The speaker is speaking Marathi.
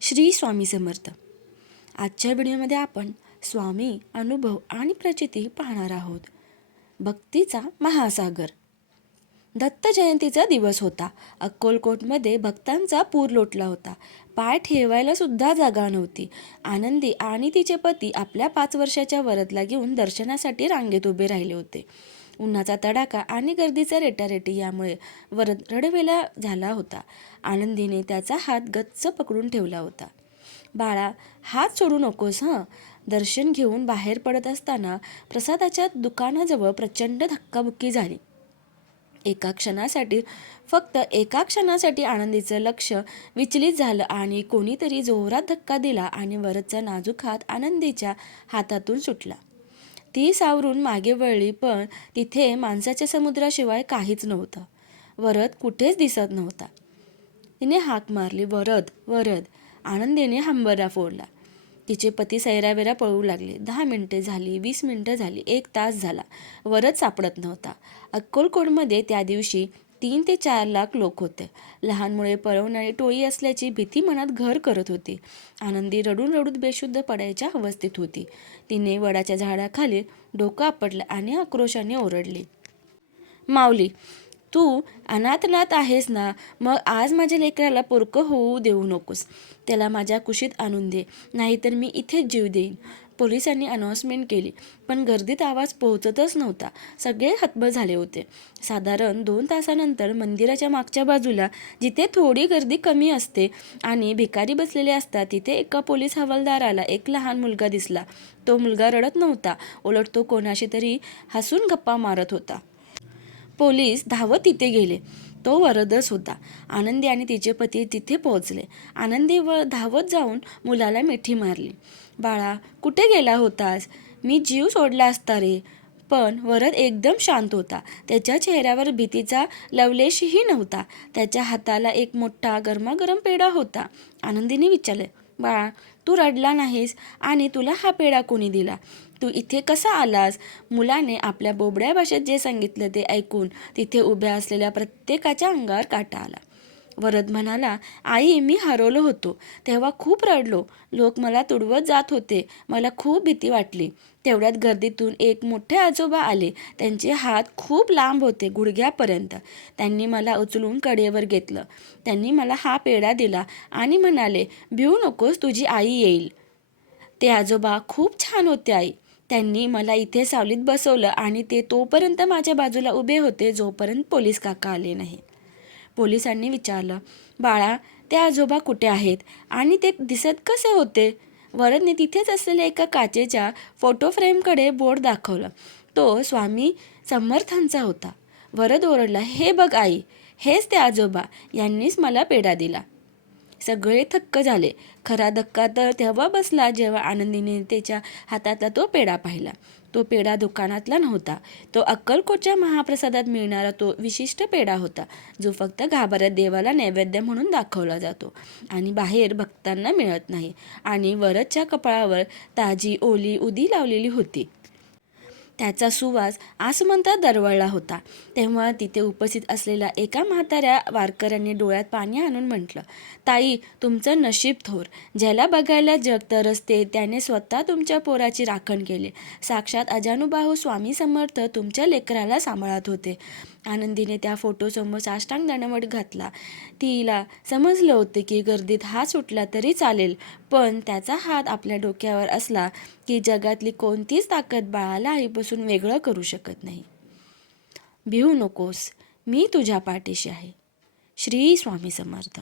श्री स्वामी समर्थ. आजच्या व्हिडिओमध्ये आपण स्वामी अनुभव आणि प्रचिती पाहणार आहोत. भक्तीचा महासागर. दत्त जयंतीचा दिवस होता. अक्कलकोटमध्ये भक्तांचा पूर लोटला होता. पाय ठेवायला सुद्धा जागा नव्हती. आनंदी आणि तिचे पती आपल्या 5 वर्षाच्या वरदला घेऊन दर्शनासाठी रांगेत उभे राहिले होते. उन्हाचा तडाखा आणि गर्दीचा रेटारेटी यामुळे वरद रडवेला झाला होता. आनंदीने त्याचा हात गच्च पकडून ठेवला होता. बाळा, हात सोडू नकोस हं. दर्शन घेऊन बाहेर पडत असताना प्रसादाच्या दुकानाजवळ प्रचंड धक्काबुक्की झाली. फक्त एका क्षणासाठी आनंदीचं लक्ष विचलित झालं आणि कोणीतरी जोरात धक्का दिला आणि वरदचा नाजूक हात आनंदीच्या हातातून सुटला. ती सावरून मागे वळली, पण तिथे माणसाच्या समुद्राशिवाय काहीच नव्हतं. वरद कुठेच दिसत नव्हता. तिने हाक मारली, वरद, वरद. आनंदीने हंबरा फोडला. तिचे पती सैरावेरा पळू लागले. 10 मिनिटे झाली, 20 मिनिटं झाली, 1 तास झाला. वरद सापडत नव्हता. अक्कलकोटमध्ये त्या दिवशी 3 ते 4 लाख लोक होते. लहान मुळे पळवणारी टोळी असल्याची भीती मनात घर करत होती. आनंदी रडून रडून बेशुद्ध पडायच्या अवस्थेत होती. तिने वडाच्या झाडाखाली डोकं आपटलं आणि आक्रोशाने ओरडली, माऊली, तू अनाथनाथ आहेस ना? मग आज माझ्या लेकराला पोरकं होऊ देऊ नकोस. त्याला माझ्या कुशीत आणून दे, नाहीतर मी इथेच जीव देईन. पोलिसांनी अनाउन्समेंट केली, पण गर्दीत आवाज पोहोचतच नव्हता. सगळे हतबल झाले होते. साधारण 2 तासानंतर मंदिराच्या मागच्या बाजूला, जिथे थोडी गर्दी कमी असते आणि भिकारी बसलेले असतात, तिथे एका पोलीस हवालदाराला एक लहान मुलगा दिसला. तो मुलगा रडत नव्हता, उलट तो कोणाशी तरी हसून गप्पा मारत होता. पोलीस धावत तिथे गेले. तो वरदच होता. आनंदी आणि तिचे पती तिथे पोहोचले. आनंदी धावत जाऊन मुलाला मिठी मारली. बाळा, कुठे गेला होतास? मी जीव सोडला असता रे. पण वरद एकदम शांत होता. त्याच्या चेहऱ्यावर भीतीचा लवलेशही नव्हता. त्याच्या हाताला एक मोठा गरमागरम पेढा होता. आनंदीने विचारले, बाळा, तू रडला नाहीस आणि तुला हा पेढा कोणी दिला? तू इथे कसा आलास? मुलाने आपल्या बोबड्या भाषेत जे सांगितलं ते ऐकून तिथे उभ्या असलेल्या प्रत्येकाच्या अंगावर काटा आला. वरद म्हणाला, आई, मी हरवलो होतो. तेव्हा खूप रडलो. लोक मला तुडवत जात होते. मला खूप भीती वाटली. तेवढ्यात गर्दीतून एक मोठे आजोबा आले. त्यांचे हात खूप लांब होते, गुडघ्यापर्यंत. त्यांनी मला उचलून कडेवर घेतलं. त्यांनी मला हा पेढा दिला आणि म्हणाले, भिवू नकोस, तुझी आई येईल. ते आजोबा खूप छान होते आई. त्यांनी मला इथे सावलीत बसवलं आणि ते तोपर्यंत माझ्या बाजूला उभे होते, जोपर्यंत पोलीस काका आले नाही. पोलिसांनी विचारलं, बाळा, ते आजोबा कुठे आहेत आणि ते दिसत कसे होते? वरदने तिथेच असलेल्या एका काचेच्या फोटो फ्रेमकडे बोर्ड दाखवलं. तो स्वामी समर्थांचा होता. वरद ओरडला, हे बघ आई, हेच ते आजोबा. यांनीच मला पेढा दिला. सगळे थक्क झाले. खरा धक्का तर तेव्हा बसला जेव्हा आनंदीने त्याच्या हातातला तो पेढा पाहिला. तो पेढा दुकानातला नव्हता. तो अक्कलकोटच्या महाप्रसादात मिळणारा तो विशिष्ट पेढा होता, जो फक्त गाभाऱ्यात देवाला नैवेद्य म्हणून दाखवला जातो आणि बाहेर भक्तांना मिळत नाही. आणि वरदच्या कपाळावर ताजी ओली उदी लावलेली होती. त्याचा सुवास आसमंतात दरवळला होता. तेव्हा तिथे उपस्थित असलेल्या एका म्हाताऱ्या वारकऱ्यांनी डोळ्यात पाणी आणून म्हटलं, ताई, तुमचं नशीब थोर. ज्याला बघायला जग तरसते त्याने स्वतः तुमच्या पोराची राखण केली. साक्षात अजानुबाहू स्वामी समर्थ तुमच्या लेकराला सांभाळत होते. आनंदीने त्या फोटोसमोर साष्टांग दंडवत घातला. तिला समजलं होतं की गर्दीत हात सुटला तरी चालेल, पण त्याचा हात आपल्या डोक्यावर असला की जगातली कोणतीच ताकद बाळाला आईपासून वेगळं करू शकत नाही. भिवू नकोस, मी तुझ्या पाठीशी आहे. श्री स्वामी समर्थ.